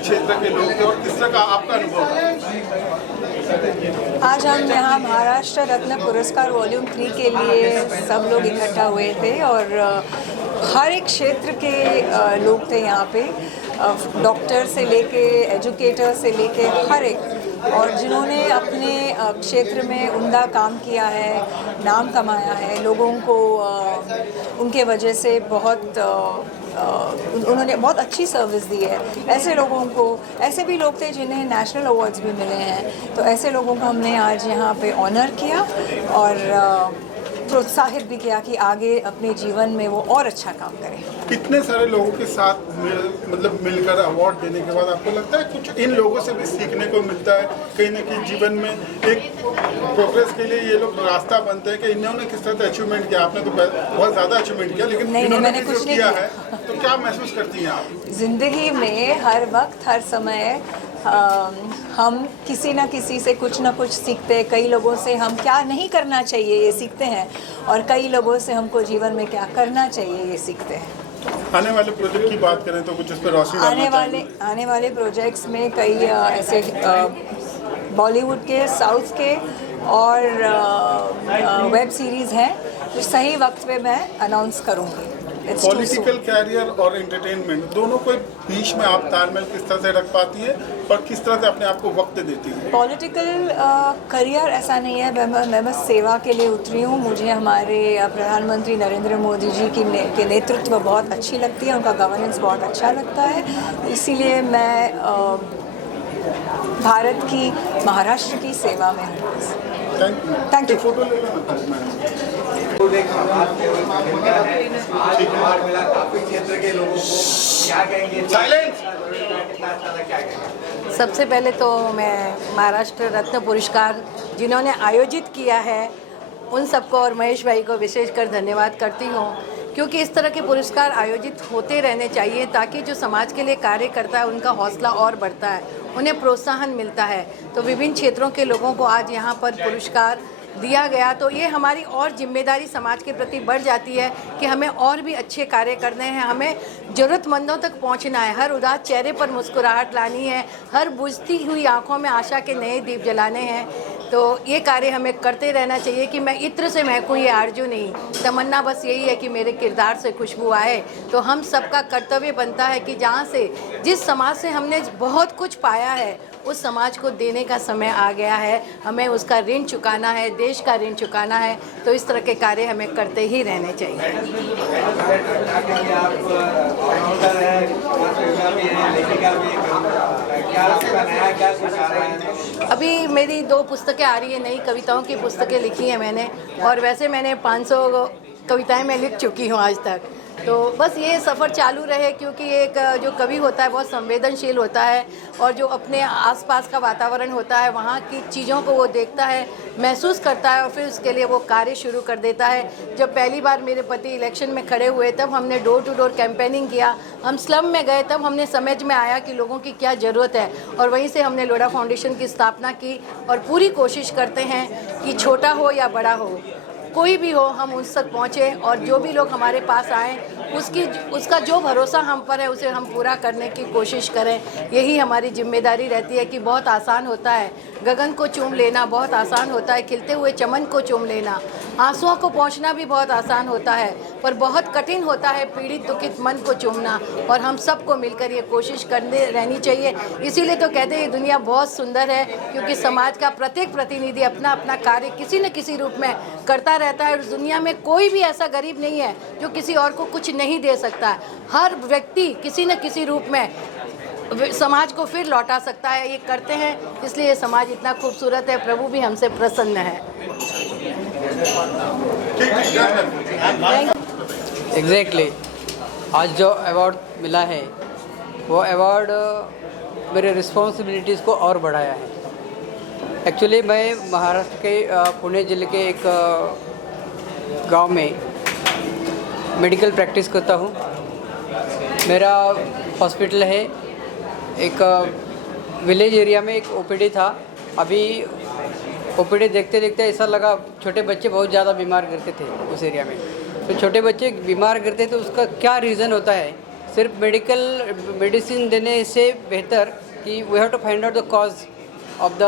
क्षेत्र के लोग थे और किस तरह का आपका अनुभव था? आज हम यहाँ महाराष्ट्र रत्न पुरस्कार वॉल्यूम 3 के लिए सब लोग इकट्ठा हुए थे और हर एक क्षेत्र के लोग थे यहाँ पे, डॉक्टर से लेके एजुकेटर से लेके हर एक, और जिन्होंने अपने क्षेत्र में उम्दा काम किया है, नाम कमाया है, लोगों को उनके वजह से बहुत उन्होंने बहुत अच्छी सर्विस दी है। ऐसे लोगों को, ऐसे भी लोग थे जिन्हें नेशनल अवार्ड्स भी मिले हैं, तो ऐसे लोगों को हमने आज यहाँ पे ऑनर किया और प्रोत्साहित भी किया कि आगे अपने जीवन में वो और अच्छा काम करें। कितने सारे लोगों के साथ मतलब मिलकर अवार्ड देने के बाद आपको लगता है कुछ इन लोगों से भी सीखने को मिलता है, कहीं ना कहीं जीवन में एक प्रोग्रेस के लिए ये लोग रास्ता बनते हैं कि इन्होंने किस तरह से अचीवमेंट किया? आपने तो बहुत ज़्यादा अचीवमेंट किया, लेकिन मैंने कुछ नहीं किया है, तो क्या महसूस करती हैं आप? जिंदगी में हर वक्त हर समय हम किसी न किसी से कुछ ना कुछ सीखते हैं। कई लोगों से हम क्या नहीं करना चाहिए ये सीखते हैं, और कई लोगों से हमको जीवन में क्या करना चाहिए ये सीखते हैं। आने वाले प्रोजेक्ट की बात करें तो कुछ इस पर रोशनी आने वाले प्रोजेक्ट्स में कई ऐसे बॉलीवुड के, साउथ के और वेब सीरीज़ हैं जो सही वक्त पे मैं अनाउंस करूँगी। पॉलिटिकल कैरियर और एंटरटेनमेंट दोनों को बीच में आप तालमेल किस तरह से रख पाती है और किस तरह से अपने आप को वक्त देती है? पॉलिटिकल करियर ऐसा नहीं है, मैं बस सेवा के लिए उतरी हूँ। मुझे हमारे प्रधानमंत्री नरेंद्र मोदी जी के नेतृत्व बहुत अच्छी लगती है, उनका गवर्नेंस बहुत अच्छा लगता है, इसीलिए मैं भारत की, महाराष्ट्र की सेवा में हूँ। Thank you. फोटो ले सबसे पहले तो मैं महाराष्ट्र रत्न पुरस्कार जिन्होंने आयोजित किया है उन सबको और महेश भाई को विशेषकर धन्यवाद करती हूँ, क्योंकि इस तरह के पुरस्कार आयोजित होते रहने चाहिए ताकि जो समाज के लिए कार्य करता है उनका हौसला और बढ़ता है, उन्हें प्रोत्साहन मिलता है। तो विभिन्न क्षेत्रों के लोगों को आज यहाँ पर पुरस्कार दिया गया, तो ये हमारी और जिम्मेदारी समाज के प्रति बढ़ जाती है कि हमें और भी अच्छे कार्य करने हैं, हमें ज़रूरतमंदों तक पहुंचना है, हर उदास चेहरे पर मुस्कुराहट लानी है, हर बुझती हुई आंखों में आशा के नए दीप जलाने हैं। तो ये कार्य हमें करते रहना चाहिए कि मैं इत्र से महकूँ, ये आरजू नहीं, तमन्ना बस यही है कि मेरे किरदार से खुशबू आए। तो हम सबका कर्तव्य बनता है कि जहाँ से, जिस समाज से हमने बहुत कुछ पाया है, उस समाज को देने का समय आ गया है, हमें उसका ऋण चुकाना है, देश का ऋण चुकाना है। तो इस तरह के कार्य हमें करते ही रहने चाहिए। अभी मेरी 2 पुस्तकें आ रही है, नई कविताओं की पुस्तकें लिखी हैं मैंने, और वैसे मैंने 500 कविताएं मैं लिख चुकी हूँ आज तक। तो बस ये सफ़र चालू रहे, क्योंकि एक जो कवि होता है बहुत संवेदनशील होता है, और जो अपने आसपास का वातावरण होता है वहाँ की चीज़ों को वो देखता है, महसूस करता है, और फिर उसके लिए वो कार्य शुरू कर देता है। जब पहली बार मेरे पति इलेक्शन में खड़े हुए तब हमने डोर टू डोर कैंपेनिंग किया, हम स्लम में गए, तब हमने समझ में आया कि लोगों की क्या ज़रूरत है, और वहीं से हमने लोढ़ा फाउंडेशन की स्थापना की। और पूरी कोशिश करते हैं कि छोटा हो या बड़ा हो, कोई भी हो, हम उस तक पहुँचे, और जो भी लोग हमारे पास आएँ उसका जो भरोसा हम पर है उसे हम पूरा करने की कोशिश करें। यही हमारी जिम्मेदारी रहती है कि बहुत आसान होता है गगन को चूम लेना, बहुत आसान होता है खिलते हुए चमन को चूम लेना, आंसुओं को पहुंचना भी बहुत आसान होता है, पर बहुत कठिन होता है पीड़ित दुखित मन को चूमना। और हम सबको मिलकर ये कोशिश करने रहनी चाहिए। इसीलिए तो कहते हैं ये दुनिया बहुत सुंदर है, क्योंकि समाज का प्रत्येक प्रतिनिधि अपना अपना कार्य किसी न किसी रूप में करता रहता है। और दुनिया में कोई भी ऐसा गरीब नहीं है जो किसी और को कुछ नहीं दे सकता। हर व्यक्ति किसी न किसी रूप में समाज को फिर लौटा सकता है। ये करते हैं, इसलिए ये समाज इतना खूबसूरत है। प्रभु भी हमसे प्रसन्न है। एग्जैक्टली आज जो अवार्ड मिला है वो अवार्ड मेरे रिस्पॉन्सिबिलिटीज़ को और बढ़ाया है। एक्चुअली मैं महाराष्ट्र के पुणे ज़िले के एक गांव में मेडिकल प्रैक्टिस करता हूँ। मेरा हॉस्पिटल है, एक विलेज एरिया में एक ओपीडी था। अभी ओपीडी देखते देखते ऐसा लगा छोटे बच्चे बहुत ज़्यादा बीमार करते थे उस एरिया में। तो छोटे बच्चे बीमार करते तो उसका क्या रीज़न होता है सिर्फ मेडिसिन देने से बेहतर कि we have to find out the cause of the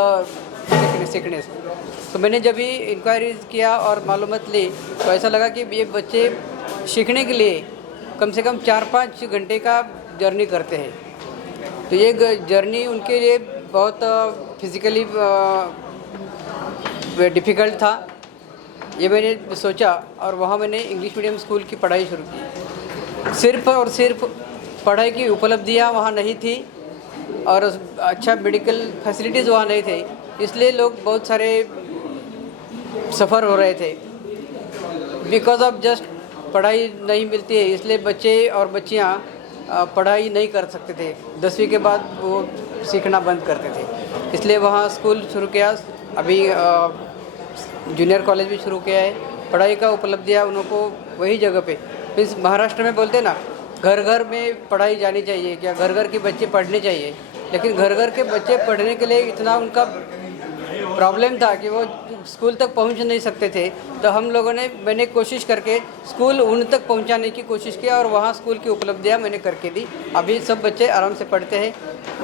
sickness. तो मैंने जब भी इंक्वायरी किया और मालूमात ली तो ऐसा लगा कि ये बच्चे सीखने के लिए कम से कम 4-5 घंटे का जर्नी करते हैं। तो ये जर्नी उनके लिए बहुत फिज़िकली डिफ़िकल्ट था। ये मैंने सोचा और वहाँ मैंने इंग्लिश मीडियम स्कूल की पढ़ाई शुरू की। सिर्फ और सिर्फ पढ़ाई की उपलब्धियाँ वहाँ नहीं थी और अच्छा मेडिकल फैसिलिटीज़ वहाँ नहीं थे, इसलिए लोग बहुत सारे सफ़र हो रहे थे। बिकॉज ऑफ जस्ट पढ़ाई नहीं मिलती है, इसलिए बच्चे और बच्चियाँ पढ़ाई नहीं कर सकते थे। 10वीं के बाद वो सीखना बंद करते थे, इसलिए वहाँ स्कूल शुरू किया। अभी जूनियर कॉलेज भी शुरू किया है। पढ़ाई का उपलब्धियाँ उनको वही जगह पे, मीन्स महाराष्ट्र में बोलते ना घर घर में पढ़ाई जानी चाहिए, क्या घर घर के बच्चे पढ़ने चाहिए, लेकिन घर घर के बच्चे पढ़ने के लिए इतना उनका प्रॉब्लम था कि वो स्कूल तक पहुंच नहीं सकते थे। तो हम लोगों ने मैंने कोशिश करके स्कूल उन तक पहुंचाने की कोशिश किया और वहाँ स्कूल की उपलब्धियाँ मैंने करके दी। अभी सब बच्चे आराम से पढ़ते हैं,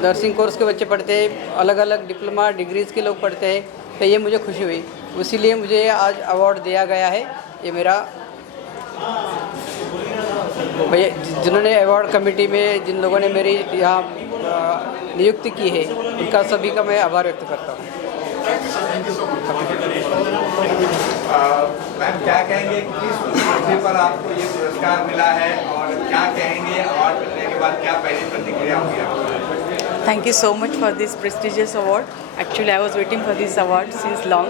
नर्सिंग कोर्स के बच्चे पढ़ते हैं, अलग अलग डिप्लोमा डिग्रीज़ के लोग पढ़ते हैं। तो ये मुझे खुशी हुई, इसीलिए मुझे आज अवार्ड दिया गया है। ये मेरा भैया जिन्होंने अवार्ड कमेटी में जिन लोगों ने मेरी यहाँ नियुक्ति की है, उनका सभी का मैं आभार व्यक्त करता हूँ। मैम क्या कहेंगे किस मुद्दे पर आपको ये पुरस्कार मिला है और क्या कहेंगे अवार्ड मिलने के बाद क्या पहली प्रतिक्रिया होगी आपकी? Thank you so much for this prestigious award. Actually, I was waiting for this award since long,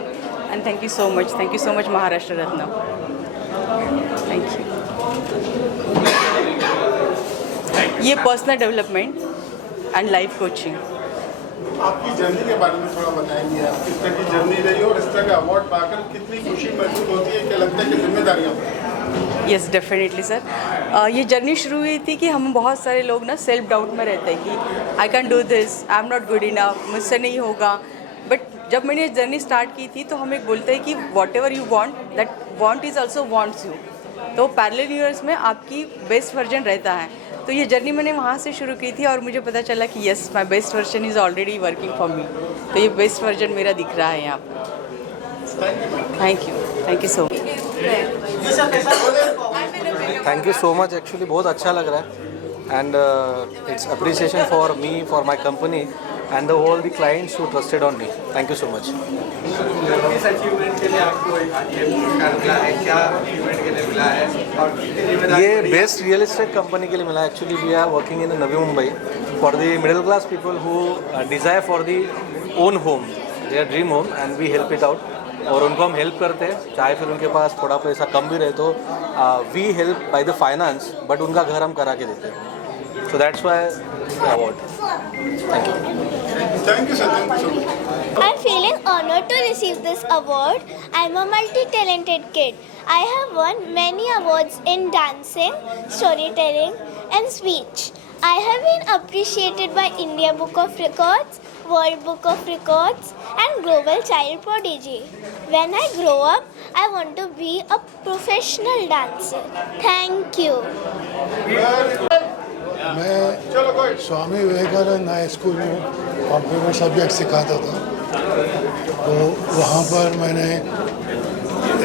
and thank you so much. Thank you so much, Maharashtra Ratna. Thank you. ये personal development and life coaching. आपकी journey के बारे में थोड़ा बताएंगे, आप किस तरह की जर्नी रही और इस तरह का अवार्ड पाकर कितनी खुशी महसूस होती है, क्या लगता है कि जिम्मेदारियाँ? Yes definitely sir. ये जर्नी शुरू हुई थी कि हम बहुत सारे लोग ना सेल्फ डाउट में रहते हैं कि I can do this, I am not good enough, मुझसे नहीं होगा। बट जब मैंने ये जर्नी स्टार्ट की थी तो हम एक बोलते हैं कि what ever you want that want is also wants you. तो पैरेलल यूनिवर्स में आपकी बेस्ट वर्जन रहता है। तो ये जर्नी मैंने वहाँ से शुरू की थी और मुझे पता चला कि yes my best version is already working for me. तो ये बेस्ट वर्जन मेरा दिख रहा है यहाँ पर। Thank you so much. Thank you so much. Actually बहुत अच्छा लग रहा है and it's appreciation for me, for my company and all the clients who trusted on me. Thank you so much. किस अचीवमेंट के लिए आपको ये पुरस्कार मिला है, क्या अचीवमेंट के लिए मिला है और कितनी जिम्मेदारी? ये बेस्ट रियल एस्टेट कंपनी के लिए मिला। Actually we are working in Navi Mumbai for the middle class people who desire for the own home, their dream home, and we help it out. और उनको हम हेल्प करते हैं, चाहे फिर उनके पास थोड़ा पैसा कम भी रहे तो we help by the finance, but उनका घर हम करा के देते हैं। So that's why award. Thank thank you sir, thank you so much. I'm feeling honored to receive this award. I'm a multi-talented kid. I have won many awards in dancing, storytelling, and speech. I have been appreciated by India Book of Records, World Book of Records, and Global Child Prodigy. When I grow up, I want to be a professional dancer. Thank you. मैं Swami Vivekananda high school में computer subject सिखाता था। तो वहाँ पर मैंने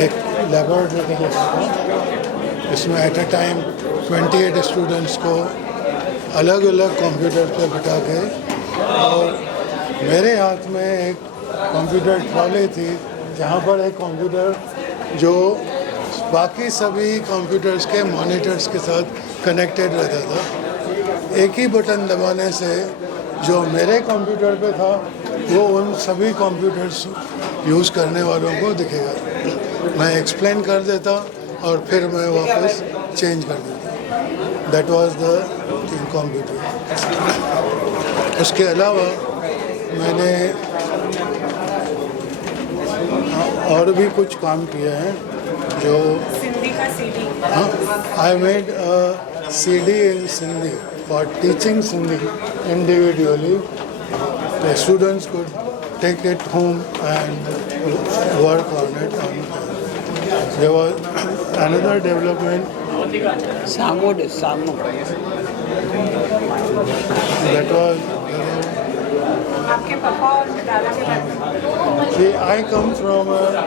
एक laboratory देखा था, इसमें एट अ टाइम 28 स्टूडेंट्स को अलग अलग कंप्यूटर पे बिठा के, और मेरे हाथ में एक कंप्यूटर ट्रॉली थी जहाँ पर एक कंप्यूटर जो बाकी सभी कंप्यूटर्स के मॉनिटर्स के साथ कनेक्टेड रहता था। एक ही बटन दबाने से जो मेरे कंप्यूटर पे था वो उन सभी कंप्यूटर्स यूज़ करने वालों को दिखेगा। मैं एक्सप्लेन कर देता और फिर मैं वापस चेंज कर देता। That was the thing computer. उसके अलावा मैंने और भी कुछ काम किए हैं जो I made CD in Sindhi for teaching Sindhi individually. The students could take it home and work on it. There was another development. That was. See, I come from a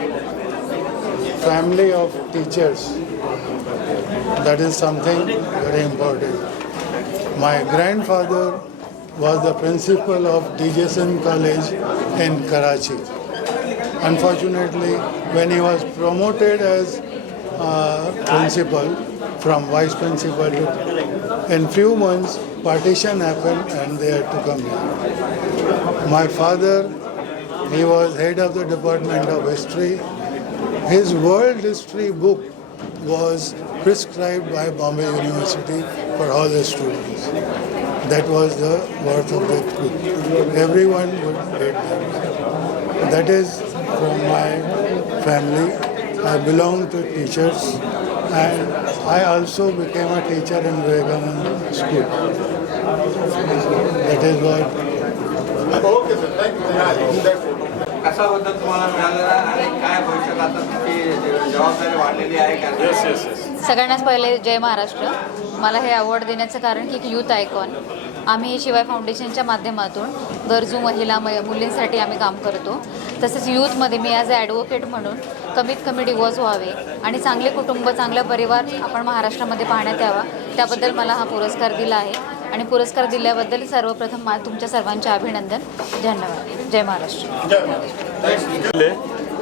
family of teachers. That is something very important. My grandfather was the principal of DJSN College in Karachi. Unfortunately, when he was promoted as principal, from vice principal, in few months partition happened and they had to come here. My father, he was head of the Department of History. His world history book was prescribed by Bombay University for all the students. That was the worth of that book. Everyone would get that. That is from my family. I belong to teachers and I also became a teacher in Vivekananda School. That is what. Okay sir, thank you. कसा बद्दल तुम्हाला मिळालेला आणि काय भविष्यात आता तुमची जबाबदारी वाढलेली आहे का? सगळ्यांनाच पहिले जय महाराष्ट्र. मला हे अवॉर्ड देण्याचं कारण की एक यूथ आयकॉन आम्ही शिवाय फाउंडेशनच्या माध्यमातून गरजू महिला मुलींसाठी आम्ही काम करतो. तसेच यूथमध्ये मी ॲज अ ॲडव्होकेट म्हणून कमीत कमी डिवोर्स व्हावे आणि चांगले कुटुंब चांगला परिवार आपण महाराष्ट्रामध्ये पाहण्यात यावा, त्याबद्दल मला हा पुरस्कार दिला आहे. आणि पुरस्कार दिल्याबद्दल सर्वप्रथम तुमच्या सर्वांचे अभिनंदन. धन्यवाद. जय महाराष्ट्र.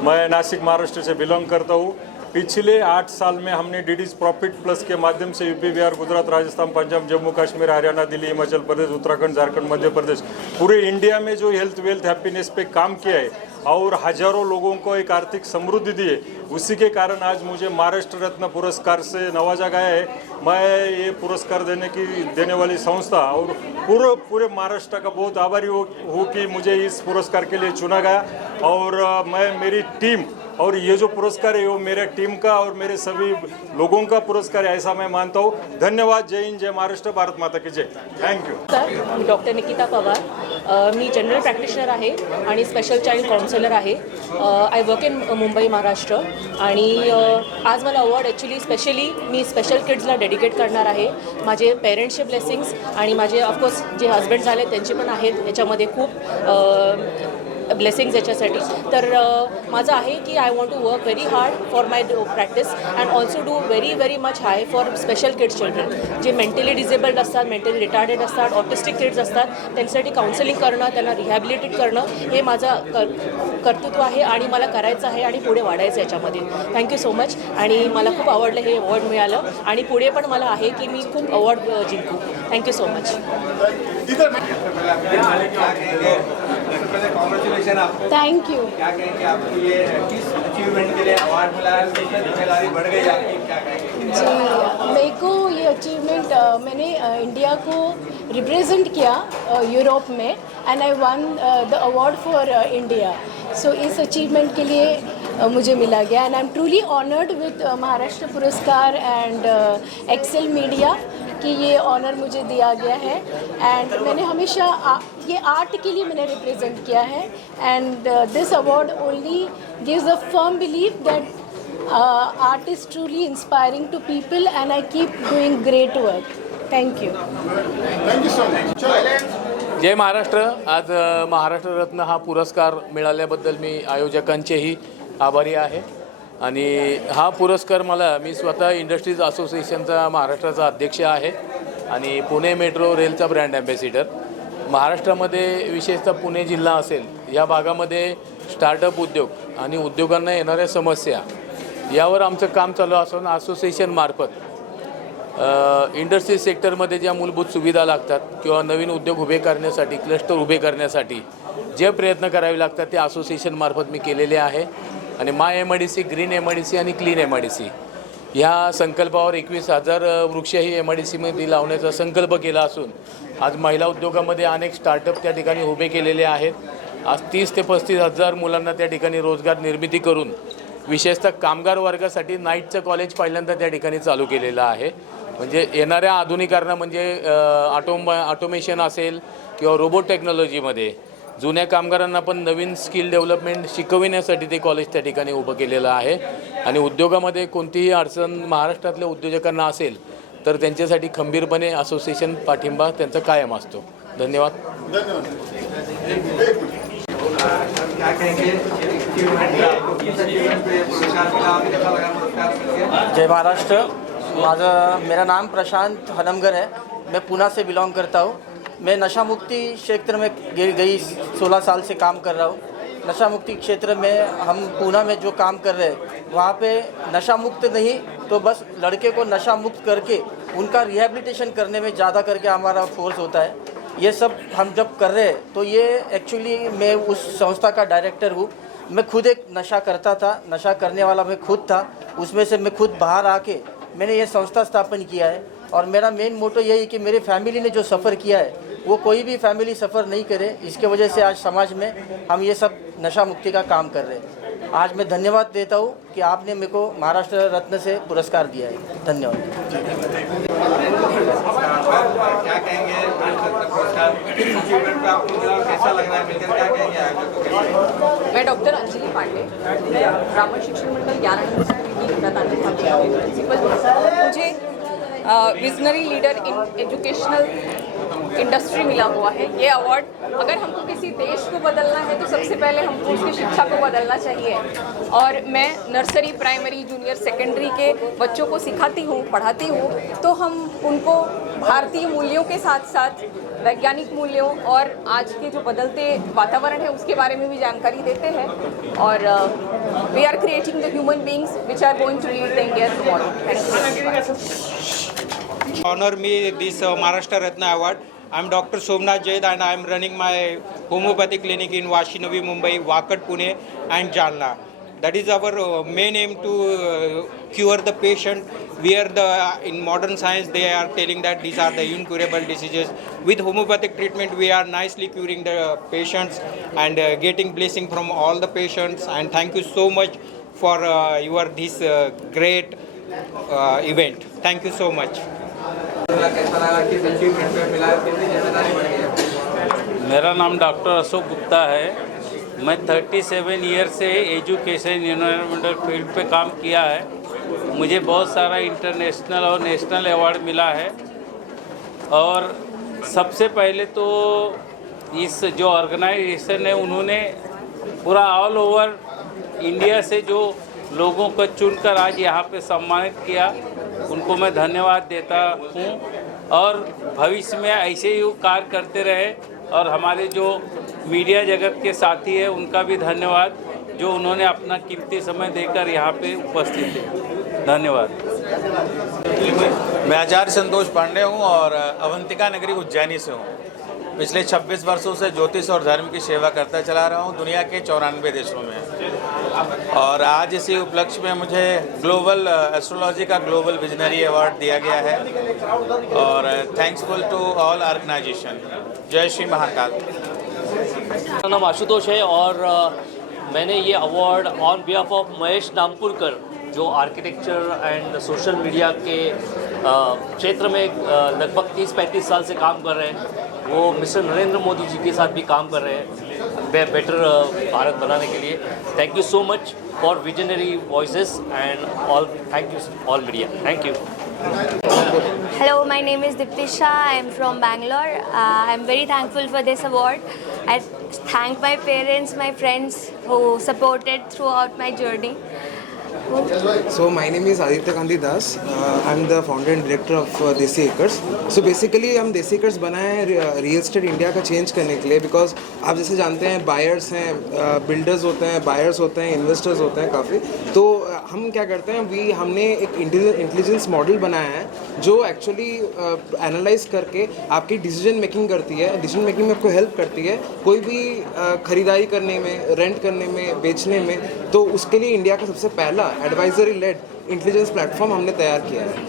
मैं नासिक महाराष्ट्र से बिलोंग करता हूँ. पिछले 8 साल में हमने डीडीज प्रॉफिट प्लस के माध्यम से यूपी, बिहार, गुजरात, राजस्थान, पंजाब, जम्मू कश्मीर, हरियाणा, दिल्ली, हिमाचल प्रदेश, उत्तराखंड, झारखंड, मध्य प्रदेश, पूरे इंडिया में जो हेल्थ, वेल्थ, हैप्पीनेस पे काम किया है और हजारों लोगों को एक आर्थिक समृद्धि दी है. उसी के कारण आज मुझे महाराष्ट्र रत्न पुरस्कार से नवाजा गया है. मैं ये पुरस्कार देने वाली संस्था और पूरे महाराष्ट्र का बहुत आभारी हूँ कि मुझे इस पुरस्कार के लिए चुना गया. और मैं मेरी टीम और ये जो पुरस्कार है वो मेरे टीम का और मेरे सभी लोगों का पुरस्कार है, ऐसा मैं मानता हूँ. धन्यवाद. जय हिंद, जय महाराष्ट्र, भारत माता की जय. थँक्यू. मी डॉक्टर निकिता पवार. मी जनरल प्रॅक्टिशनर आहे आणि स्पेशल चाइल्ड काउन्सिलर आहे. I work in Mumbai, Maharashtra. आणि आज मला अवॉर्ड ॲक्च्युली स्पेशली मी स्पेशल किड्सला डेडिकेट करणार आहे. माझे पेरेंट्सचे ब्लेसिंग्स आणि माझे ऑफकोर्स जे हजबंड झाले त्यांचे पण आहेत याच्यामध्ये खूप ब्लेसिंग्स याच्यासाठी. तर माझं आहे की I want to work very hard for my practice and also do very much high for special kids children जे मेंटली डिसेबल्ड असतात, मेंटली रिटार्डेड असतात, ऑटिस्टिक किड्स असतात. त्यांच्यासाठी काउन्सिलिंग करणं, त्यांना रिहॅबिलिटेट करणं हे माझं कर्तृत्व आहे आणि मला करायचं आहे आणि पुढे वाढायचं याच्यामध्ये. Thank you so much. आणि मला खूप आवडलं हे अवॉर्ड मिळालं आणि पुढे पण मला आहे की मी खूप अवॉर्ड जिंकू. Thank you so much. कॉन्ग्रेचुलेशन आपको. Thank you. क्या कहेंगे आपको ये किस अचीवमेंट के लिए अवार्ड मिला है? जिम्मेदारी बढ़ गई आपकी, क्या कहेंगे? जी, मेरे को ये अचीवमेंट मैंने इंडिया को रिप्रेजेंट किया यूरोप में and I won the award for India. So इस अचीवमेंट के लिए मुझे मिला गया and I am truly honoured with Maharashtra Puraskar and Excel media कि ये ऑनर मुझे दिया गया है. एंड मैंने हमेशा ये आर्ट के लिए मैंने रिप्रेजेंट किया है and this award only gives a firm believe that art is truly inspiring to people and I keep doing great work. Thank you. Thank you so much. जय महाराष्ट्र. आज महाराष्ट्र रत्न हा पुरस्कार मिळाल्याबद्दल मी आयोजकांचेही आभारी आहे. आणि हा पुरस्कार मी स्वतः इंडस्ट्रीज असोसिएशनचा महाराष्ट्राचा अध्यक्ष आहे आणि पुणे मेट्रो रेलचा ब्रँड ॲम्बॅसिडर. महाराष्ट्रामध्ये विशेषतः पुणे जिल्हा असेल या भागामध्ये स्टार्टअप उद्योग आणि उद्योगांना येणाऱ्या समस्या यावर आमचं काम चालू असून असोसिएशनमार्फत इंडस्ट्री सेक्टरमध्ये ज्या मूलभूत सुविधा लागतात किंवा नवीन उद्योग उभे करण्यासाठी, क्लस्टर उभे करण्यासाठी जे प्रयत्न करावे लागतात ते असोसिएशनमार्फत मी केलेले आहे. आणि माय MIDC, ग्रीन MIDC आणि क्लीन MIDC ह्या संकल्पावर 21,000 वृक्षही MIDCमध्ये लावण्याचा संकल्प केला असून आज महिला उद्योगामध्ये अनेक स्टार्टअप त्या ठिकाणी उभे केलेले आहेत. आज 30 ते 35,000 मुलांना त्या ठिकाणी रोजगार निर्मिती करून विशेषतः कामगार वर्गासाठी नाईटचं कॉलेज पहिल्यांदा त्या ठिकाणी चालू केलेलं आहे. म्हणजे येणाऱ्या आधुनिकरणं म्हणजे ऑटोमेशन असेल किंवा रोबोट टेक्नॉलॉजीमध्ये जुन्या कामगारांना पण नवीन स्किल डेव्हलपमेंट शिकविण्यासाठी ते कॉलेज त्या ठिकाणी उभं केलेलं आहे. आणि उद्योगामध्ये कोणतीही अडचण महाराष्ट्रातल्या उद्योजकांना असेल तर त्यांच्यासाठी खंबीरपणे असोसिएशन पाठिंबा त्यांचा कायम असतो. धन्यवाद. क्या कहेंगे पुरस्कार मिला, कैसा लगा पुरस्कार मिलकर? जय महाराष्ट्र. मेरा नाम प्रशांत हनमगर है. मैं पूना से बिलोंग करता हूँ. मैं नशा मुक्ति क्षेत्र में गई 16 साल से काम कर रहा हूँ. नशा मुक्ति क्षेत्र में हम पूना में जो काम कर रहे हैं वहाँ पे नशा मुक्त नहीं तो बस लड़के को नशा मुक्त करके उनका रिहैबिलिटेशन करने में ज़्यादा करके हमारा फोर्स होता है. ये सब हम जब कर रहे हैं तो ये एक्चुअली मैं उस संस्था का डायरेक्टर हूँ. मैं खुद एक नशा करता था, नशा करने वाला मैं खुद था. उसमें से मैं खुद बाहर आके मैंने ये संस्था स्थापन किया है और मेरा मेन मोटो यही है कि मेरे फैमिली ने जो सफ़र किया है वो कोई भी फैमिली सफ़र नहीं करे. इसके वजह से आज समाज में हम ये सब नशा मुक्ति का काम कर रहे हैं. आज मैं धन्यवाद देता हूँ कि आपने मेरे को महाराष्ट्र रत्न से पुरस्कार दिया है. धन्यवाद. क्या कहेंगे पुरस्कार अचीवमेंट पे आपको मिला, कैसा लग रहा है मिलकर, क्या कहेंगे आगे? मैं डॉक्टर अंजलि पांडे, मैं ब्राह्मण शिक्षण मंडल 11 की प्रिंसिपल. मुझे visionary leader in educational industry मिला हुआ है. ये अवार्ड अगर हमको किसी देश को बदलना है तो सबसे पहले हमको उसकी शिक्षा को बदलना चाहिए. और मैं नर्सरी, प्राइमरी, जूनियर, सेकेंडरी के बच्चों को सिखाती हूँ, पढ़ाती हूँ. तो हम उनको भारतीय मूल्यों के साथ साथ वैज्ञानिक मूल्यों और आज के जो बदलते वातावरण है उसके बारे में भी जानकारी देते हैं. और we are creating the human beings which are going to lead the India tomorrow. Thank you. Honor me this Maharashtra Ratna Award. I am Dr. Somnath Jaid and I am running my homeopathy clinic in Vashi Navi Mumbai, Wakat, Pune and Jalna. That is our main aim to cure the patient. In modern science they are telling that these are the incurable diseases. With homeopathic treatment we are nicely curing the patients and getting blessing from all the patients. And thank you so much for your this great event. Thank you so much. कैसा लगा, किस achievement पे मिला, कितनी जिम्मेदारी बढ़ गई? मेरा नाम डॉक्टर अशोक गुप्ता है. मैं 37 ईयर से एजुकेशन एनवायरमेंटल फील्ड पे काम किया है. मुझे बहुत सारा इंटरनेशनल और नेशनल अवार्ड मिला है. और सबसे पहले तो इस जो ऑर्गेनाइजेशन है उन्होंने पूरा ऑल ओवर इंडिया से जो लोगों को चुनकर आज यहाँ पे सम्मानित किया, उनको मैं धन्यवाद देता हूँ. और भविष्य में ऐसे ही कार्य करते रहे. और हमारे जो मीडिया जगत के साथी हैं उनका भी धन्यवाद जो उन्होंने अपना कीमती समय देकर यहाँ पे उपस्थित थे. धन्यवाद. मैं आचार्य संतोष पांडे हूँ और अवंतिका नगरी उज्जैनी से हूँ. पिछले 26 वर्षों से ज्योतिष और धर्म की सेवा करता चला रहा हूँ दुनिया के 94 देशों में. और आज इसी उपलक्ष्य में मुझे ग्लोबल एस्ट्रोलॉजी का ग्लोबल विजनरी अवार्ड दिया गया है. और थैंक्सफुल टू ऑल ऑर्गेनाइजेशन. जय श्री महाकाल. मेरा नाम आशुतोष है और मैंने ये award on behalf of Mahesh Nampurkar जो आर्किटेक्चर एंड सोशल मीडिया के क्षेत्र में लगभग 30-35 साल से काम कर रहे हैं. वो मिस्टर नरेंद्र मोदी जी के साथ भी काम कर रहे हैं बेटर भारत बनाने के लिए. Thank you so much for visionary voices and all. Thank you all media. Thank you. Hello, my name is Diptisha. I am from Bangalore. I am very thankful for this award. I thank my parents, my friends who supported throughout my journey. So my name is Aditya Gandhi Das. I'm the founder and director of Desi Acres. So basically हम Desi Acres बनाए हैं real estate India का change करने के लिए. Because आप जैसे जानते हैं बायर्स हैं, बिल्डर्स होते हैं, बायर्स होते हैं, इन्वेस्टर्स होते हैं काफ़ी. तो हम क्या करते हैं, हमने एक इंटेलिजेंस मॉडल बनाया है जो एक्चुअली एनालाइज करके आपकी डिसीजन मेकिंग करती है. डिसीजन मेकिंग में आपको हेल्प करती है कोई भी ख़रीदारी करने में, रेंट करने में, बेचने में. तो उसके लिए इंडिया का सबसे पहला एडवाइजरी लेड इंटेलिजेंस प्लेटफॉर्म हमने तैयार किया है.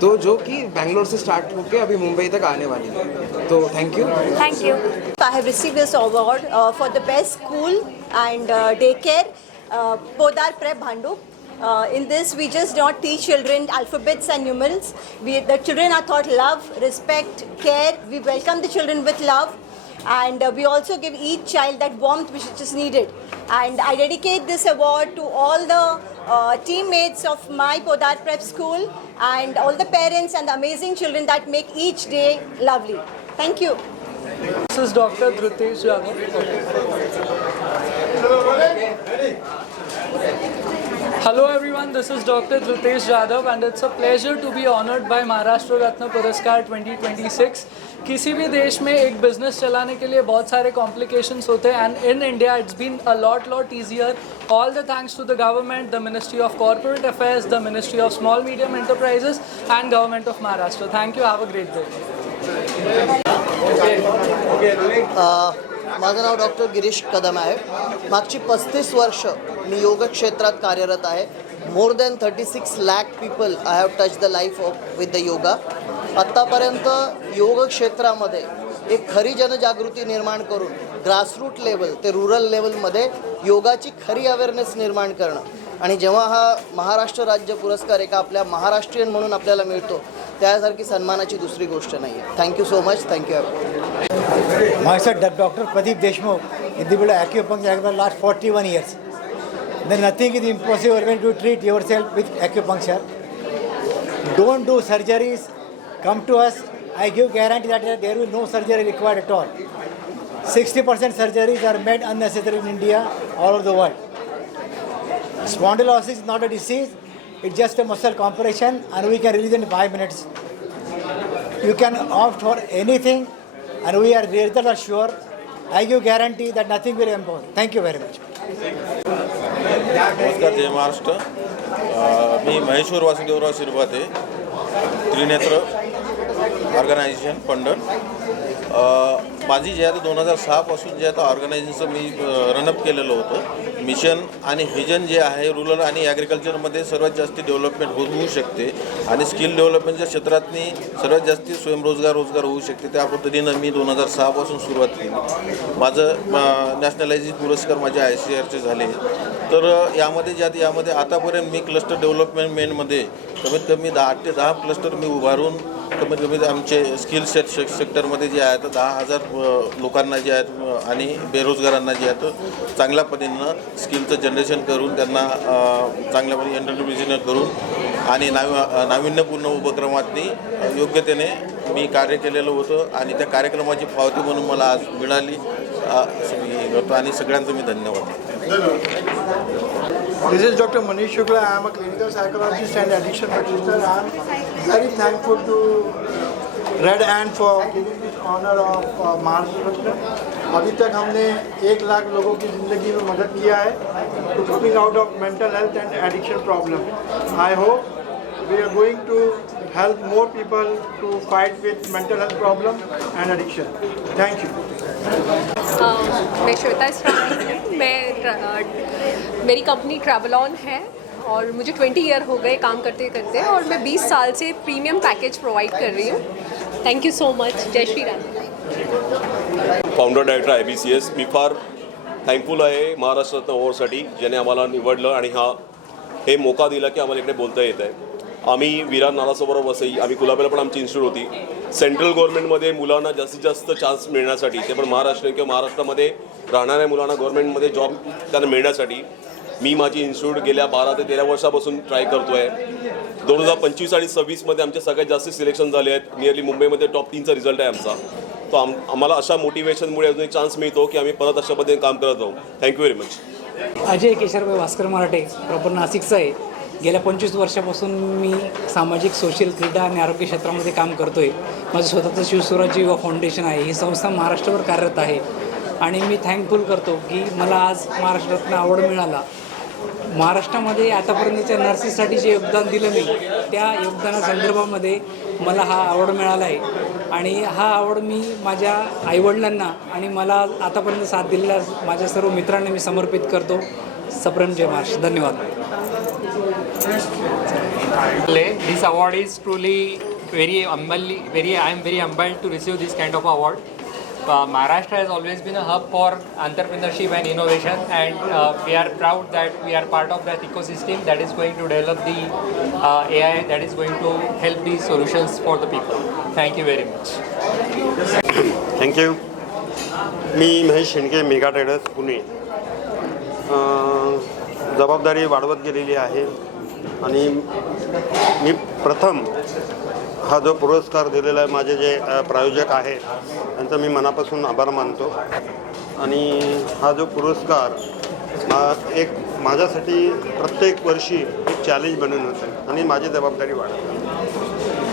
तो जो कि बैंगलोर से स्टार्ट होकर अभी मुंबई तक आने वाली है. तो thank you. Thank you. I have received this award for the best school and daycare, Podar Prep Bhandup. In this, we just don't teach children alphabets and numerals. The children are taught love, respect, care. We welcome the children with love. And we also give each child that warmth which is needed. And I dedicate this award to all the teammates of my Podar Prep School, and all the parents and the amazing children that make each day lovely. Thank you. This is Dr. Dhrutesh Yadav. Hello everyone, this is Dr. Dhrutesh Yadav and it's a pleasure to be honored by Maharashtra Ratna Puraskar 2026. किसी भी देश में एक business चलाने के लिए बहुत सारे कॉम्प्लिकेशंस होते हैं and in India it's been a lot easier. All the thanks to the government, the ministry of corporate affairs, the ministry of small medium enterprises and government of Maharashtra. Thank you. Have a great day. माझं नाव doctor Girish कदम आहे. मागची 35 वर्ष मी योग क्षेत्रात कार्यरत आहे. More than 36 lakh people I have touch the life of with the yoga. आत्तापर्यंत योग क्षेत्रामध्ये एक खरी जनजागृती निर्माण करून ग्रासरूट लेवल ते रुरल लेवलमध्ये योगाची खरी अवेअरनेस निर्माण करणं, आणि जेव्हा हा महाराष्ट्र राज्य पुरस्कार एका आपल्या महाराष्ट्रीयन म्हणून आपल्याला मिळतो त्यासारखी सन्मानाची दुसरी गोष्ट नाही आहे. Thank you so much. Thank you. Myself, Dr. Pradeep Deshmukh, in the field of acupuncture for the last 41 years. Then nothing is impossible when you treat yourself with acupuncture. Don't do surgeries. Come to us. I give guarantee that there will be no surgery required at all. 60% surgeries are made unnecessary in India, all over the world. Spondylosis is not a disease. It's just a muscle compression and we can release it in 5 minutes. You can opt for anything. And we are result assured. I give guarantee that nothing will impose. Thank you very much. नमस्कार. जय महाराष्ट्र. मी Maheshwar Vasudevrao Shirbhate, Trinetra organisation पंढर. माझी जे आहे 2006 पासून जे आहे ऑर्गनायझेशनचं मी run up केलेलं होतं. Mission आणि vision जे आहे रुरल आणि ॲग्रिकल्चरमध्ये सर्वात जास्त डेव्हलपमेंट होऊ शकते आणि स्किल डेव्हलपमेंटच्या क्षेत्रातनी सर्वात जास्त स्वयंरोजगार होऊ शकते. त्या पद्धतीनं मी 2006 पासून सुरुवात केली. माझं नॅशनलायझेशन पुरस्कार माझे ICARचे झाले. तर यामध्ये आतापर्यंत मी क्लस्टर डेव्हलपमेंटमध्ये कमीत कमी 8 ते 10 क्लस्टर मी उभारून कमीत कमी आमचे स्किल सेक्टरमध्ये जे आहेत 10,000 लोकांना जे आहेत आणि बेरोजगारांना जे आहेत चांगल्या पद्धतीनं स्किलचं जनरेशन करून त्यांना चांगल्या पद्धतीने एंटरप्रिन्युअर करून आणि नाविन्यपूर्ण उपक्रमातनी योग्यतेने मी कार्य केलेलं होतं आणि त्या कार्यक्रमाची पावती म्हणून मला आज मिळाली. असं मी करतो आणि सगळ्यांचं मी धन्यवाद. This is Dr. Manish Shukla. I am a clinical psychologist and addiction practitioner. I am very thankful to Red Ant for giving this honor of Maharashtra. अभी तक हमने 1 लाख लोगों की ज़िंदगी में मदद किया है to coming out of mental health and addiction problem. I hope we are going to help more people to fight with mental health problem and addiction. Thank you. मैं श्वेता इसरानी, मेरी कंपनी ट्रैवलॉन है और मुझे 20 ईयर हो गए काम करते करते और मैं 20 साल से प्रीमियम पैकेज प्रोवाइड कर रही हूँ. Thank you so much. Jai Shri Ram. Founder director IBCS. मी फार थँकफुल आहे महाराष्ट्र रत्न अवॉर्डसाठी ज्याने आम्हाला निवडलं आणि हे मोका दिला की आम्हाला इकडे बोलता येत आहे. आम्ही विरार नालासोबत वसई आम्ही कुलाब्याला पण आमची इन्स्टिट्यूट होती. सेंट्रल गव्हर्नमेंटमध्ये मुलांना जास्तीत जास्त चान्स मिळण्यासाठी ते पण महाराष्ट्र किंवा महाराष्ट्रामध्ये राहणाऱ्या मुलांना गव्हर्नमेंटमध्ये जॉब त्यांना मिळण्यासाठी मी माझी इन्स्टिट्यूट गेल्या 12 ते 13 वर्षापासून ट्राय करतो आहे. 2025 आणि 26मध्ये आमचे सगळ्यात जास्त सिलेक्शन झाले आहेत. नियरली मुंबईमध्ये टॉप 3चा रिझल्ट आहे आमचा. तो आम्हाला अशा मोटिवेशनमुळे अजून एक चान्स मिळतो की आम्ही परत अशा पद्धतीने काम करत राहू. Thank you very much. Ajay Kesharbhai Bhaskar Marathe, proper नाशिकचा आहे. गेल्या 25 वर्षापासून मी सामाजिक सोशल क्रीडा आणि आरोग्य क्षेत्रामध्ये काम करतो आहे. माझं स्वतःचं शिवस्वराज्य युवा फाउंडेशन आहे. ही संस्था महाराष्ट्रभर कार्यरत आहे आणि मी थँकफुल करतो की मला आज महाराष्ट्र रत्न अवॉर्ड मिळाला. महाराष्ट्रामध्ये आतापर्यंतच्या नर्सेससाठी जे योगदान दिलं मी त्या योगदानासंदर्भामध्ये मला हा अवॉर्ड मिळाला आहे आणि हा अवॉर्ड मी माझ्या आईवडिलांना आणि मला आतापर्यंत साथ दिलेल्या माझ्या सर्व मित्रांना मी समर्पित करतो. सप्रेम जय महाराष्ट्र. धन्यवाद. This award is truly I am very humbled to receive this kind of award. Maharashtra has always been a hub for entrepreneurship and innovation, and we are proud that we are part of that ecosystem that is going to develop the AI that is going to help these solutions for the people. Thank you very much. Thank you. मी Mahesh Shendke, Mega Traders Pune. जबाबदारी वाढवत गेलेली आहे आणि मी प्रथम हा जो पुरस्कार दिलेला आहे माझे जे प्रायोजक आहेत त्यांचा मी मनापासून आभार मानतो आणि हा जो पुरस्कार एक माझ्यासाठी प्रत्येक वर्षी एक चॅलेंज बनून होतं आणि माझी जबाबदारी वाढवते.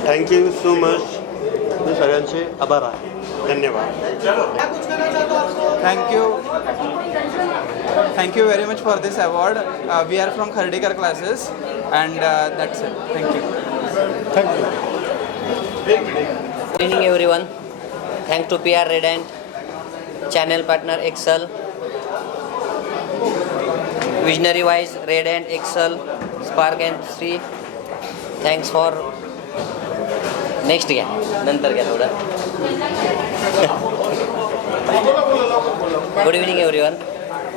Thank you so much. मी सगळ्यांचे आभार आहे. धन्यवाद. Thank you very much for this award. We are from Khardikar classes and that's it. Thank you. Good evening everyone. Thanks to PR Redent, channel partner Excel, Visionary Wise, Redent, Excel, Spark and Sri. Thanks for next घ्या नंतर घ्या थोडं. Good evening everyone.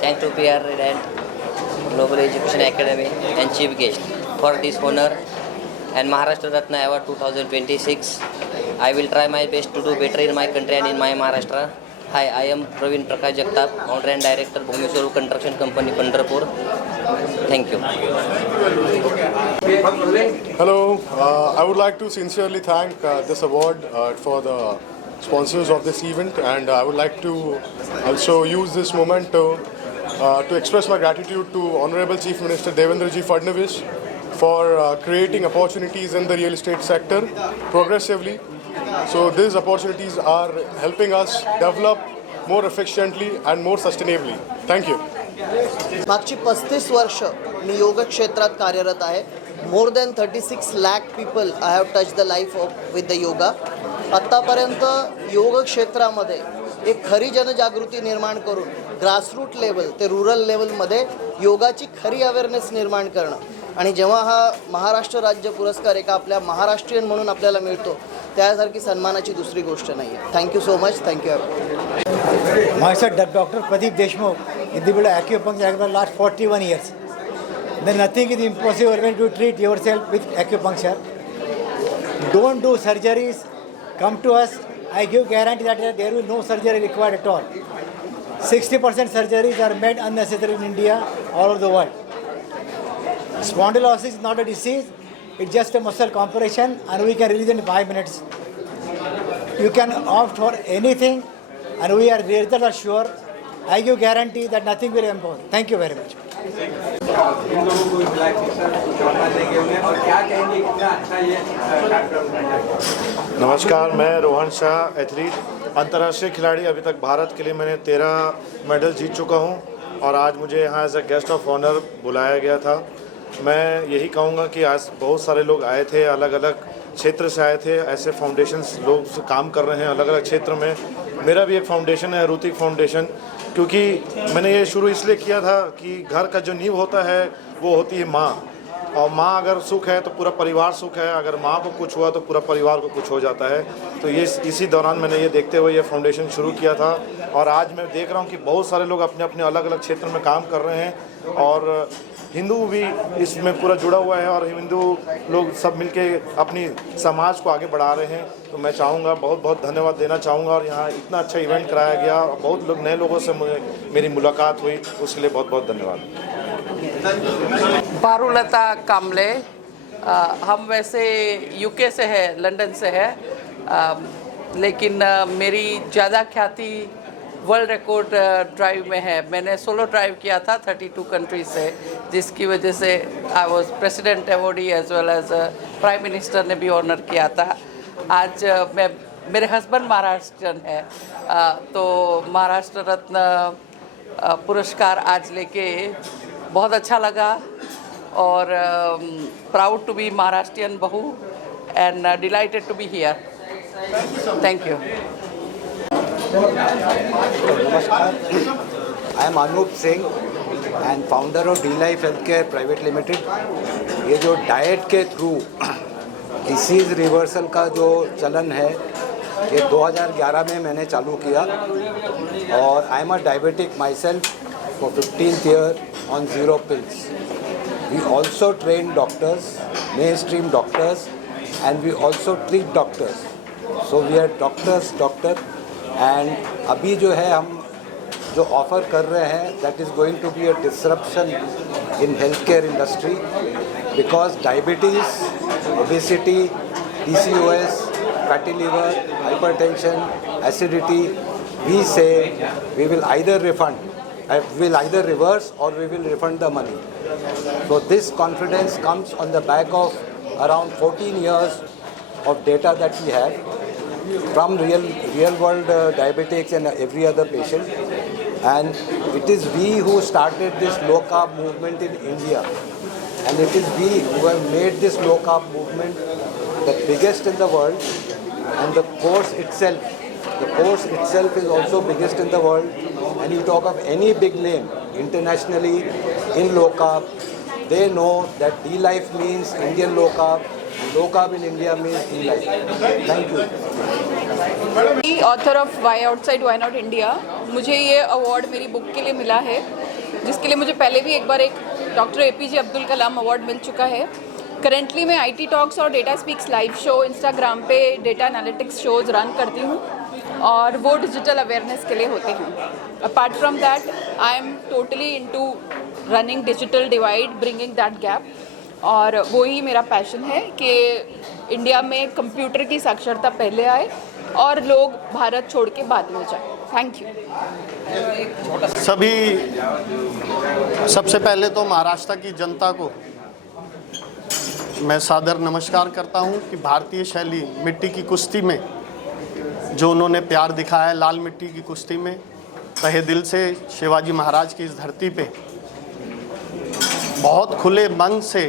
Thanks to PR Redent, Global Education Academy and Chief Guest for this honor and Maharashtra Ratna Award 2026. I will try my best to do better in my country and in my Maharashtra. Hi, I am Praveen Prakash Jagtap, founder and director Bhumi Construction Company, Pandharpur. Thank you. Hello, I would like to sincerely thank this award for the sponsors of this event, and I would like to also use this moment to express my gratitude to Honorable Chief Minister Devendra Ji Fadnavis for creating opportunities in the real estate sector progressively. So these opportunities are helping us develop more efficiently and more sustainably. Thank you. मागची 35 वर्ष मी योग क्षेत्रात कार्यरत आहे. More than 36 lakh people I have touch the life of with the yoga. आत्तापर्यंत योग क्षेत्रामध्ये एक खरी जनजागृती निर्माण करून ग्रासरूट लेवल ते रुरल लेवलमध्ये योगाची खरी अवेअरनेस निर्माण करणं आणि जेव्हा हा महाराष्ट्र राज्य पुरस्कार एका आपल्या महाराष्ट्रीयन म्हणून आपल्याला मिळतो त्यासारखी सन्मानाची दुसरी गोष्ट नाही आहे. Thank you so much. Thank you. Myself, Dr. Pradeep Deshmukh, individual acupuncture for the last 41 years. Then nothing is impossible when you treat yourself with acupuncture. Don't do surgeries. Come to us. I give guarantee that there will no surgery required at all. 60% surgeries are made unnecessary in India, all over the world. Spondylosis is not a disease. It's just a muscle compression and we can release in 5 minutes. You can opt for anything and we are result assured. I give guarantee that nothing will impose. Thank you very much. इन लोगों को मिला के sir कुछ बता देंगे उन्हें और क्या कहेंगे कितना अच्छा ये कार्यक्रम रहा है. नमस्कार, मैं रोहन शाह, एथलीट, अंतर्राष्ट्रीय खिलाड़ी. अभी तक भारत के लिए मैंने 13 मेडल जीत चुका हूं और आज मुझे यहाँ as a guest of honour बुलाया गया था. मैं यही कहूँगा कि आज बहुत सारे लोग आए थे, अलग अलग क्षेत्र से आए थे. ऐसे फाउंडेशंस लोग काम कर रहे हैं अलग अलग क्षेत्र में. मेरा भी एक फाउंडेशन है, ऋतिक फाउंडेशन, क्योंकि मैंने ये शुरू इसलिए किया था कि घर का जो नींव होता है वो होती है माँ, और माँ अगर सुख है तो पूरा परिवार सुख है. अगर माँ को कुछ हुआ तो पूरा परिवार को कुछ हो जाता है. तो ये इसी दौरान मैंने ये देखते हुए ये फाउंडेशन शुरू किया था और आज मैं देख रहा हूँ कि बहुत सारे लोग अपने अपने अलग अलग क्षेत्र में काम कर रहे हैं और हिंदू भी इसमें पूरा जुड़ा हुआ है और हिंदू लोग सब मिलके अपनी समाज को आगे बढ़ा रहे हैं. तो मैं चाहूँगा, बहुत बहुत धन्यवाद देना चाहूँगा. और यहाँ इतना अच्छा इवेंट कराया गया, बहुत लोग नए लोगों से मेरी मुलाकात हुई, उसके लिए बहुत बहुत धन्यवाद. पारुलता कामले. हम वैसे यूके से है, लंदन से है, लेकिन मेरी ज़्यादा ख्याति वर्ल्ड रिकॉर्ड ड्राइव में है. मैंने सोलो ड्राइव किया था 32 कंट्रीज से, जिसकी वजह से I was president awardee as well as prime minister ने भी ऑनर किया था. आज मैं, मेरे हस्बैंड महाराष्ट्रन है, तो महाराष्ट्र रत्न पुरस्कार आज लेके बहुत अच्छा लगा और proud to be Maharashtrian bahu and delighted to be here. Thank you. नमस्कार, I am Anup Singh and founder of the life health care private limited. ये जो डाइट के थ्रू डिसीज़ रिवर्सल का जो चलन है ये 2011 में मैंने चालू किया और I am a diabetic my self for 15th year on 0 pills. We also train doctors, mainstream doctors, and we also treat doctors. So we are doctor. And अभी जो है हम जो ऑफर कर रहे हैं that is going to be a disruption in health care industry because diabetes, obesity, PCOS, fatty liver, hypertension, acidity, we say we will either reverse or we will refund the money. So this confidence comes on the back of around 14 years of data that we have from real world diabetics and every other patient. And it is we who started this low carb movement in India. And it is we who have made this low carb movement the biggest in the world. And the course itself is also biggest in the world. And you talk of any big name internationally in low carb, they know that D-Life means Indian low carb, and low carb in India means D-Life. Thank you. Author of why outside why not India, मुझे ये award मेरी book के लिए मिला है, जिसके लिए मुझे पहले भी एक बार एक doctor APJ Abdul Kalam award मिल चुका है। करेंटली मैं IT टॉक्स और data speaks live show Instagram पे डेटा एनालिटिक्स शोज रन करती हूँ और वो डिजिटल अवेयरनेस के लिए होते हैं। Apart from that I am totally into running digital divide, bringing that gap, और वही मेरा पैशन है कि इंडिया में कंप्यूटर की साक्षरता पहले आए और लोग भारत छोड़ के बाद में जाए। Thank you. सबसे पहले तो महाराष्ट्र की जनता को मैं सादर नमस्कार करता हूं कि भारतीय शैली मिट्टी की कुश्ती में जो उन्होंने प्यार दिखाया है, लाल मिट्टी की कुश्ती में तहे दिल से शिवाजी महाराज की इस धरती पे बहुत खुले मन से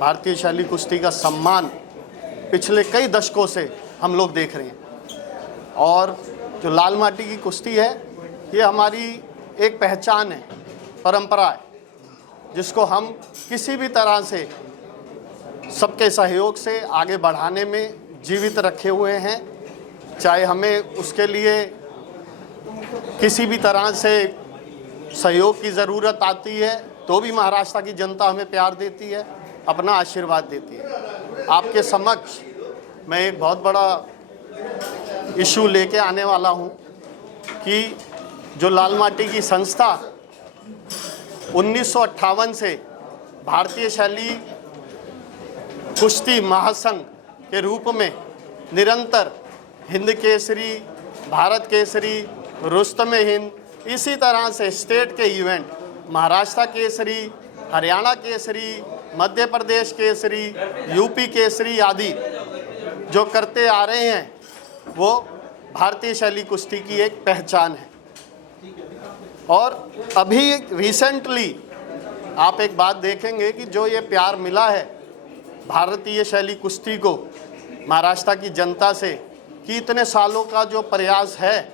भारतीय शैली कुश्ती का सम्मान पिछले कई दशकों से हम लोग देख रहे हैं। और जो लाल माटी की कुश्ती है ये हमारी एक पहचान है, परंपरा है, जिसको हम किसी भी तरह से सबके सहयोग से आगे बढ़ाने में जीवित रखे हुए हैं। चाहे हमें उसके लिए किसी भी तरह से सहयोग की ज़रूरत आती है तो भी महाराष्ट्र की जनता हमें प्यार देती है, अपना आशीर्वाद देती है। आपके समक्ष मैं एक बहुत बड़ा इशू लेके आने वाला हूं कि जो लाल माटी की संस्था 1958 से भारतीय शैली कुश्ती महासंघ के रूप में निरंतर हिंद केसरी, भारत केसरी, रुस्तमे हिंद, इसी तरह से स्टेट के इवेंट महाराष्ट्र केसरी, हरियाणा केसरी, मध्य प्रदेश केसरी, यूपी केसरी आदि जो करते आ रहे हैं वो भारतीय शैली कुश्ती की एक पहचान है। और अभी रिसेंटली आप एक बात देखेंगे कि जो ये प्यार मिला है भारतीय शैली कुश्ती को महाराष्ट्र की जनता से, कि इतने सालों का जो प्रयास है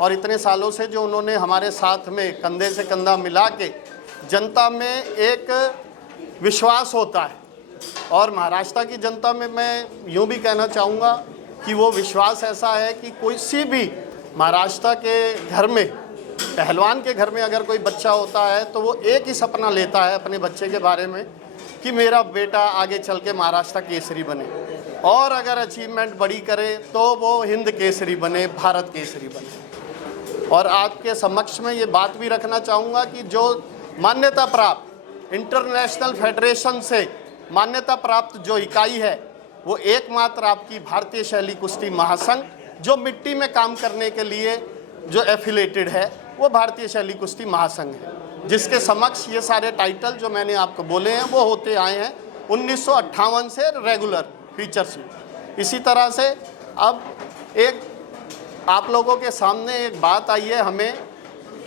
और इतने सालों से जो उन्होंने हमारे साथ में कंधे से कंधा मिला के जनता में एक विश्वास होता है। और महाराष्ट्र की जनता में मैं यूँ भी कहना चाहूँगा कि वो विश्वास ऐसा है कि किसी भी महाराष्ट्र के घर में, पहलवान के घर में अगर कोई बच्चा होता है तो वो एक ही सपना लेता है अपने बच्चे के बारे में कि मेरा बेटा आगे चल के महाराष्ट्र केसरी बने, और अगर अचीवमेंट बड़ी करे तो वो हिंद केसरी बने, भारत केसरी बने। और आपके समक्ष में ये बात भी रखना चाहूँगा कि जो मान्यता प्राप्त इंटरनेशनल फेडरेशन से मान्यता प्राप्त जो इकाई है वो एकमात्र आपकी भारतीय शैली कुश्ती महासंघ, जो मिट्टी में काम करने के लिए जो एफिलेटेड है वो भारतीय शैली कुश्ती महासंघ है, जिसके समक्ष ये सारे टाइटल जो मैंने आपको बोले हैं वो होते आए हैं 1958 से रेगुलर फीचर्स में। इसी तरह से अब एक आप लोगों के सामने एक बात आई है हमें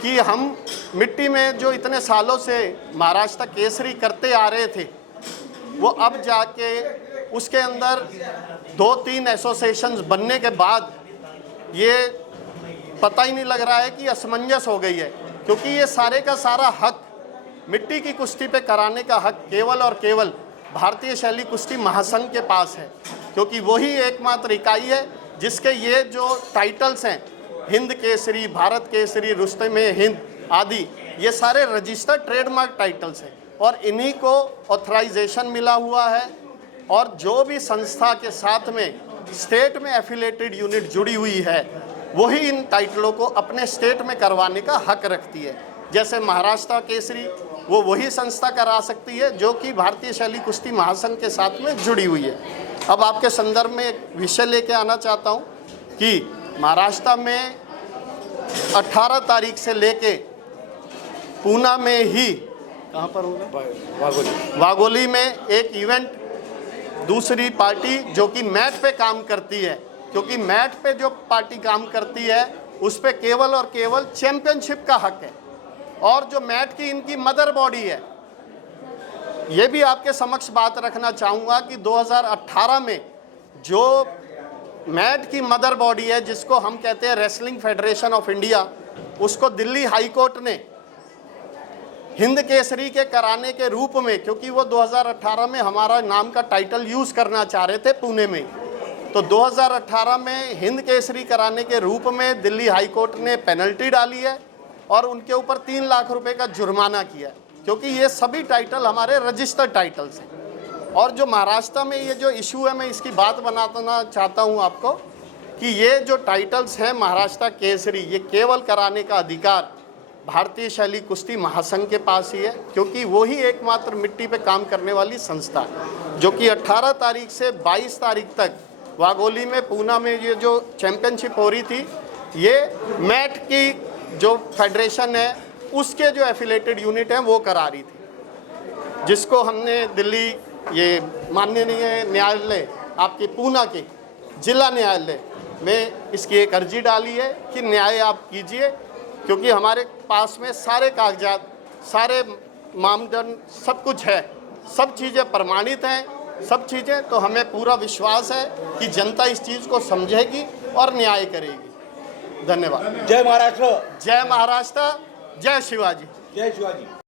कि हम मिट्टी में जो इतने सालों से महाराष्ट्र केसरी करते आ रहे थे वो अब जाके उसके अंदर 2-3 एसोसिएशंस बनने के बाद ये पता ही नहीं लग रहा है कि असमंजस हो गई है, क्योंकि ये सारे का सारा हक मिट्टी की कुश्ती पे कराने का हक केवल और केवल भारतीय शैली कुश्ती महासंघ के पास है, क्योंकि वही एकमात्र इकाई है जिसके ये जो टाइटल्स हैं हिंद केसरी, भारत केसरी, रुस्तमे हिंद आदि, ये सारे रजिस्टर्ड ट्रेडमार्क टाइटल्स हैं और इन्हीं को ऑथराइजेशन मिला हुआ है। और जो भी संस्था के साथ में स्टेट में एफिलेटेड यूनिट जुड़ी हुई है वही इन टाइटलों को अपने स्टेट में करवाने का हक रखती है। जैसे महाराष्ट्र केसरी वो वही संस्था करा सकती है जो कि भारतीय शैली कुश्ती महासंघ के साथ में जुड़ी हुई है। अब आपके संदर्भ में एक विषय लेके आना चाहता हूँ कि महाराष्ट्र में 18 तारीख से लेके पूना में ही, कहाँ पर होगा, वाघोली में एक इवेंट, दूसरी पार्टी जो कि मैट पे काम करती है, क्योंकि मैट पे जो पार्टी काम करती है उस पे केवल और केवल चैंपियनशिप का हक है, और जो मैट की इनकी मदर बॉडी है, ये भी आपके समक्ष बात रखना चाहूँगा कि 2018 में जो मैट की मदर बॉडी है जिसको हम कहते हैं रेसलिंग फेडरेशन ऑफ इंडिया, उसको दिल्ली हाई कोर्ट ने हिंद केसरी के कराने के रूप में, क्योंकि वो 2018 में हमारा नाम का टाइटल यूज़ करना चाह रहे थे पुणे में, तो 2018 में हिंद केसरी कराने के रूप में दिल्ली हाई कोर्ट ने पेनल्टी डाली है और उनके ऊपर 3 लाख रुपए का जुर्माना किया है, क्योंकि ये सभी टाइटल हमारे रजिस्टर्ड टाइटल्स हैं। और जो महाराष्ट्र में ये जो इशू है, मैं इसकी बात बनाना चाहता हूँ आपको कि ये जो टाइटल्स हैं महाराष्ट्र केसरी, ये केवल कराने का अधिकार भारतीय शैली कुश्ती महासंघ के पास ही है, क्योंकि वो ही एकमात्र मिट्टी पे काम करने वाली संस्था है जो कि 18 तारीख से 22 तारीख तक वाघोली में, पूना में ये जो चैंपियनशिप हो रही थी, ये मैट की जो फेडरेशन है उसके जो एफिलेटेड यूनिट हैं वो करा रही थी, जिसको हमने दिल्ली ये माननीय न्यायालय आपके पूना के जिला न्यायालय में इसकी एक अर्जी डाली है कि न्याय आप कीजिए, क्योंकि हमारे पास में सारे कागजात, सारे मानदंड, सब कुछ है, सब चीज़ें प्रमाणित हैं, सब चीज़ें, तो हमें पूरा विश्वास है कि जनता इस चीज़ को समझेगी और न्याय करेगी। धन्यवाद। जय महाराष्ट्र। जय महाराष्ट्र। जय शिवाजी। जय शिवाजी।